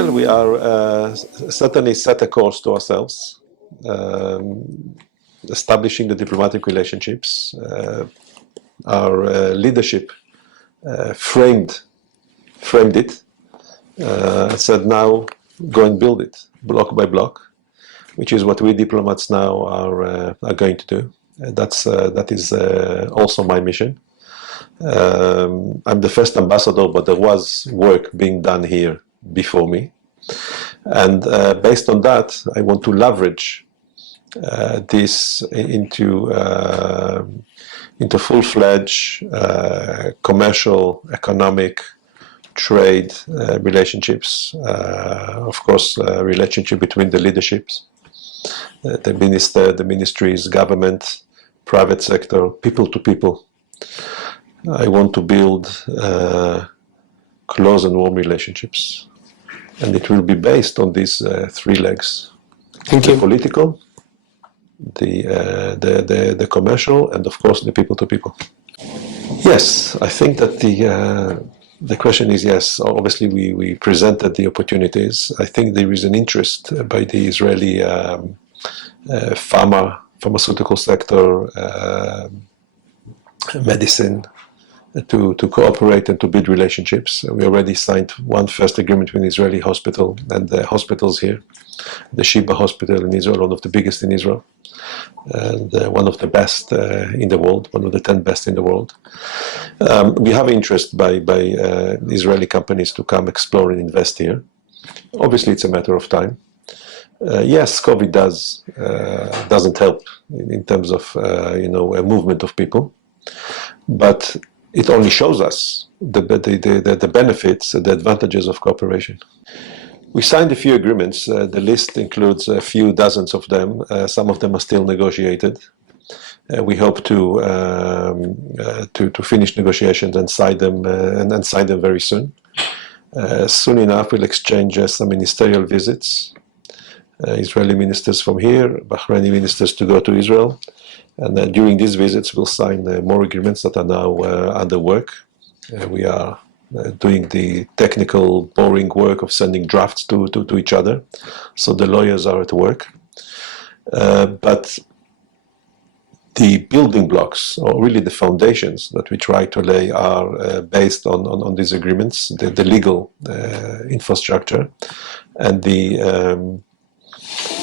Well, we are certainly set a course to ourselves, establishing the diplomatic relationships. Our leadership framed it, said now go and build it block by block, which is what we diplomats now are going to do. That is also my mission. I'm the first ambassador, but there was work being done here before me. And based on that, I want to leverage this into full-fledged commercial, economic, trade relationships. Of course, relationship between the leaderships, the ministries, government, private sector, people to people. I want to build close and warm relationships, and it will be based on these three legs: the political, the commercial, and of course the people to people. Yes, I think that the question is yes. Obviously, we presented the opportunities. I think there is an interest by the Israeli pharmaceutical sector, medicine, to cooperate and to build relationships. We already signed one first agreement with an Israeli hospital and the hospitals here. The Sheba Hospital in Israel, one of the biggest in Israel, and one of the best in the world, one of the 10 best in the world. We have interest by Israeli companies to come explore and invest here. Obviously, it's a matter of time. Yes, COVID doesn't help in terms of a movement of people, but it only shows us the benefits, the advantages of cooperation. We signed a few agreements. The list includes a few dozens of them. Some of them are still negotiated. We hope to finish negotiations and sign them very soon. Soon enough, we'll exchange some ministerial visits. Israeli ministers from here, Bahraini ministers to go to Israel. And then during these visits, we'll sign more agreements that are now under work. We are doing the technical, boring work of sending drafts to each other. So the lawyers are at work. But the building blocks, or really the foundations that we try to lay, are based on these agreements, the legal infrastructure, and the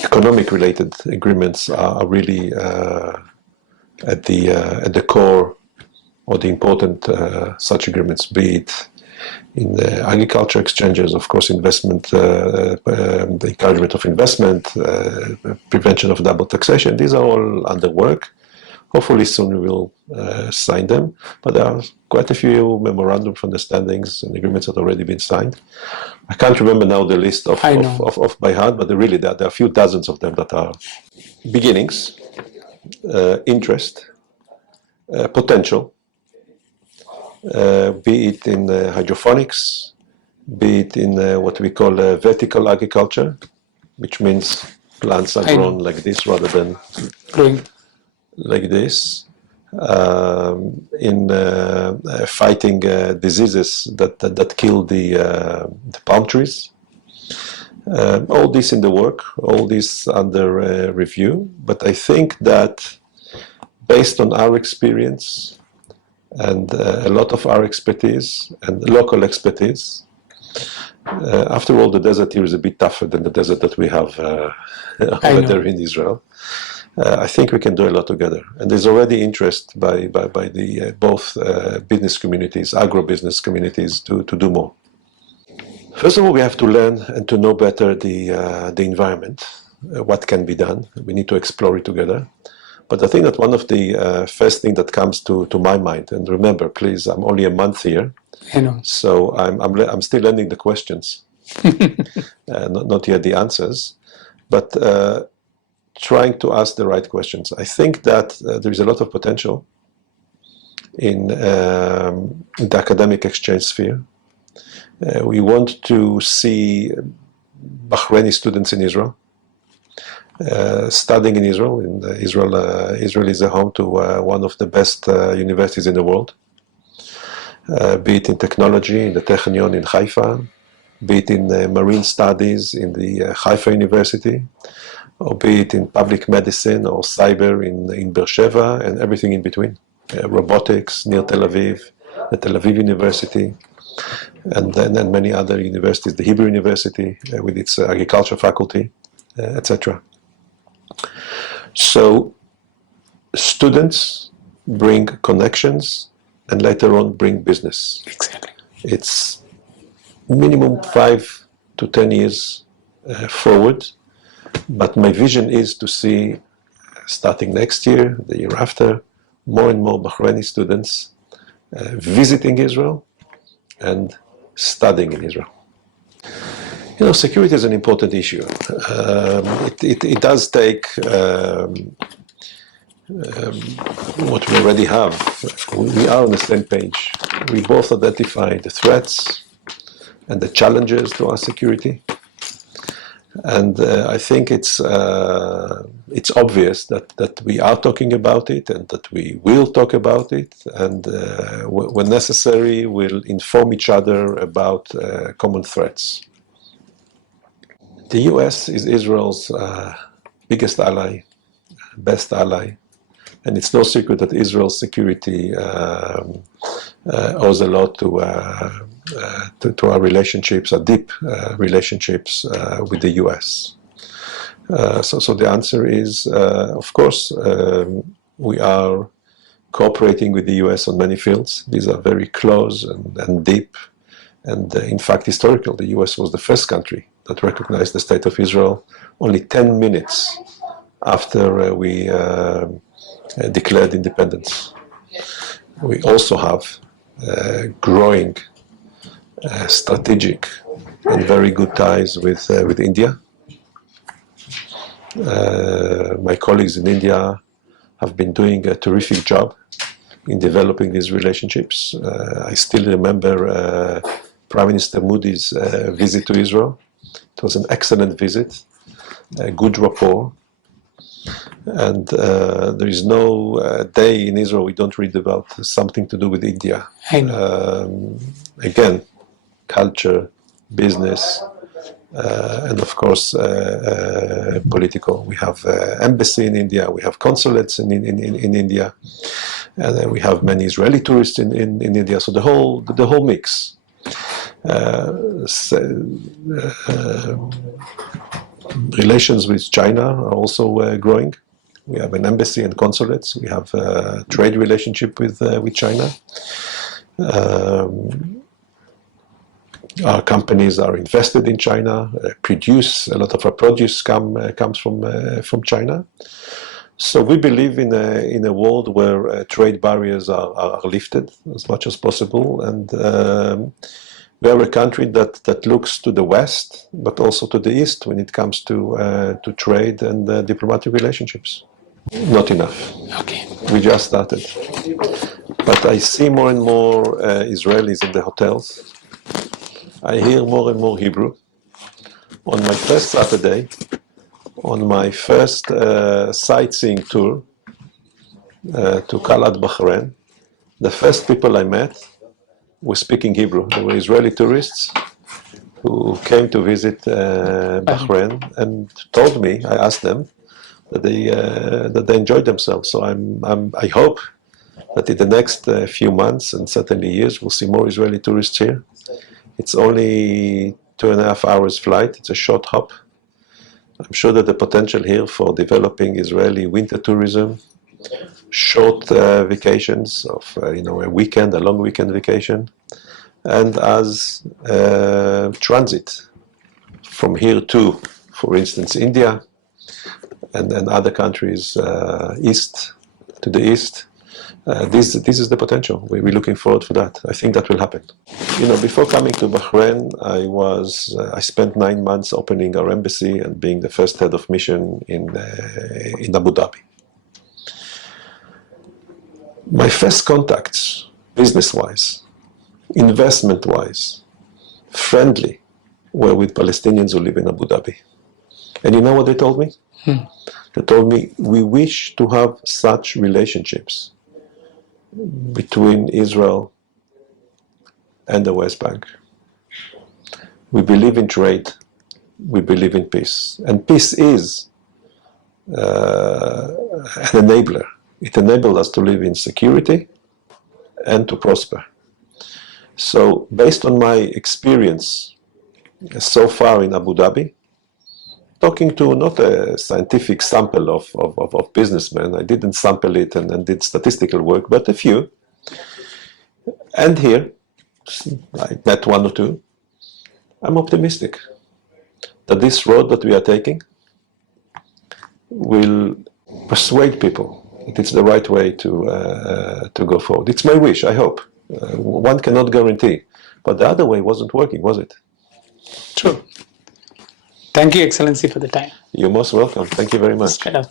economic related agreements are really at the core, or the important such agreements, be it in the agriculture exchanges, of course, investment, the encouragement of investment, prevention of double taxation. These are all under work. Hopefully soon we will sign them, but there are quite a few memorandum of understandings and agreements that have already been signed. I can't remember now the list of by heart, but there are a few dozens of them that are beginnings, interest, potential, be it in hydroponics, be it in what we call vertical agriculture, which means plants are grown like this rather than growing like this, in fighting diseases that kill the palm trees. All this in the work, all this under review, but I think that based on our experience and a lot of our expertise and local expertise, after all, the desert here is a bit tougher than the desert that we have over there in Israel. I think we can do a lot together, and there's already interest by the both business communities, agro-business communities, to do more. First of all, we have to learn and to know better the environment, what can be done. We need to explore it together. But I think that one of the first thing that comes to my mind, and remember, please, I'm only a month here, so I'm still learning the questions, not yet the answers, but trying to ask the right questions. I think that there is a lot of potential in the academic exchange sphere. We want to see Bahraini students in Israel, studying in Israel. Israel is a home to one of the best universities in the world, be it in technology, in the Technion in Haifa, be it in marine studies in the Haifa University, or be it in public medicine or cyber in Beersheba, and everything in between. Robotics near Tel Aviv, the Tel Aviv University, and then many other universities, the Hebrew University with its agriculture faculty, etc. So students bring connections and later on bring business. Exactly. It's minimum 5 to 10 years forward, but my vision is to see, starting next year, the year after, more and more Bahraini students visiting Israel and studying in Israel. You know, security is an important issue. It does take what we already have. We are on the same page. We both identify the threats and the challenges to our security. And I think it's obvious that we are talking about it and that we will talk about it, and when necessary, we'll inform each other about common threats. The US is Israel's biggest ally, best ally, and it's no secret that Israel's security owes a lot to our relationships, our deep relationships with the US. So the answer is, of course, we are cooperating with the US on many fields. These are very close and deep, and in fact historical. The US was the first country that recognized the State of Israel only 10 minutes after we declared independence. We also have growing strategic and very good ties with India. My colleagues in India have been doing a terrific job in developing these relationships. I still remember Prime Minister Modi's visit to Israel. It was an excellent visit, a good rapport, and there is no day in Israel we don't read about something to do with India. Again, culture, business, and of course political. We have embassy in India, we have consulates in India, and we have many Israeli tourists in India. So the whole mix. Relations with China are also growing. We have an embassy and consulates. We have a trade relationship with China. Our companies are invested in China, produce a lot of our produce comes from China. So we believe in a world where trade barriers are lifted as much as possible, and we are a country that looks to the West, but also to the East when it comes to trade and diplomatic relationships. Not enough. Okay. We just started. But I see more and more Israelis in the hotels. I hear more and more Hebrew. On my first Saturday, on my first sightseeing tour to Kalat, Bahrain, the first people I met were speaking Hebrew. They were Israeli tourists who came to visit Bahrain and told me, I asked them, that they enjoyed themselves. So I hope that in the next few months and certainly years, we'll see more Israeli tourists here. It's only 2.5 hours flight. It's a short hop. I'm sure that the potential here for developing Israeli winter tourism, short vacations of a weekend, a long weekend vacation, and as transit from here to, for instance, India and other countries east to the east. This is the potential. We're looking forward for that. I think that will happen. Before coming to Bahrain, I spent 9 months opening our embassy and being the first head of mission in Abu Dhabi. My first contacts, business-wise, investment-wise, friendly, were with Palestinians who live in Abu Dhabi. And you know what they told me? They told me, we wish to have such relationships between Israel and the West Bank. We believe in trade. We believe in peace. And peace is an enabler. It enables us to live in security and to prosper. So, based on my experience so far in Abu Dhabi, talking to not a scientific sample of businessmen, I didn't sample it and did statistical work, but a few. And here, I met one or two. I'm optimistic that this road that we are taking will persuade people that it's the right way to go forward. It's my wish, I hope. One cannot guarantee. But the other way wasn't working, was it? True. Thank you, Excellency, for the time. You're most welcome. Thank you very much. It's kind of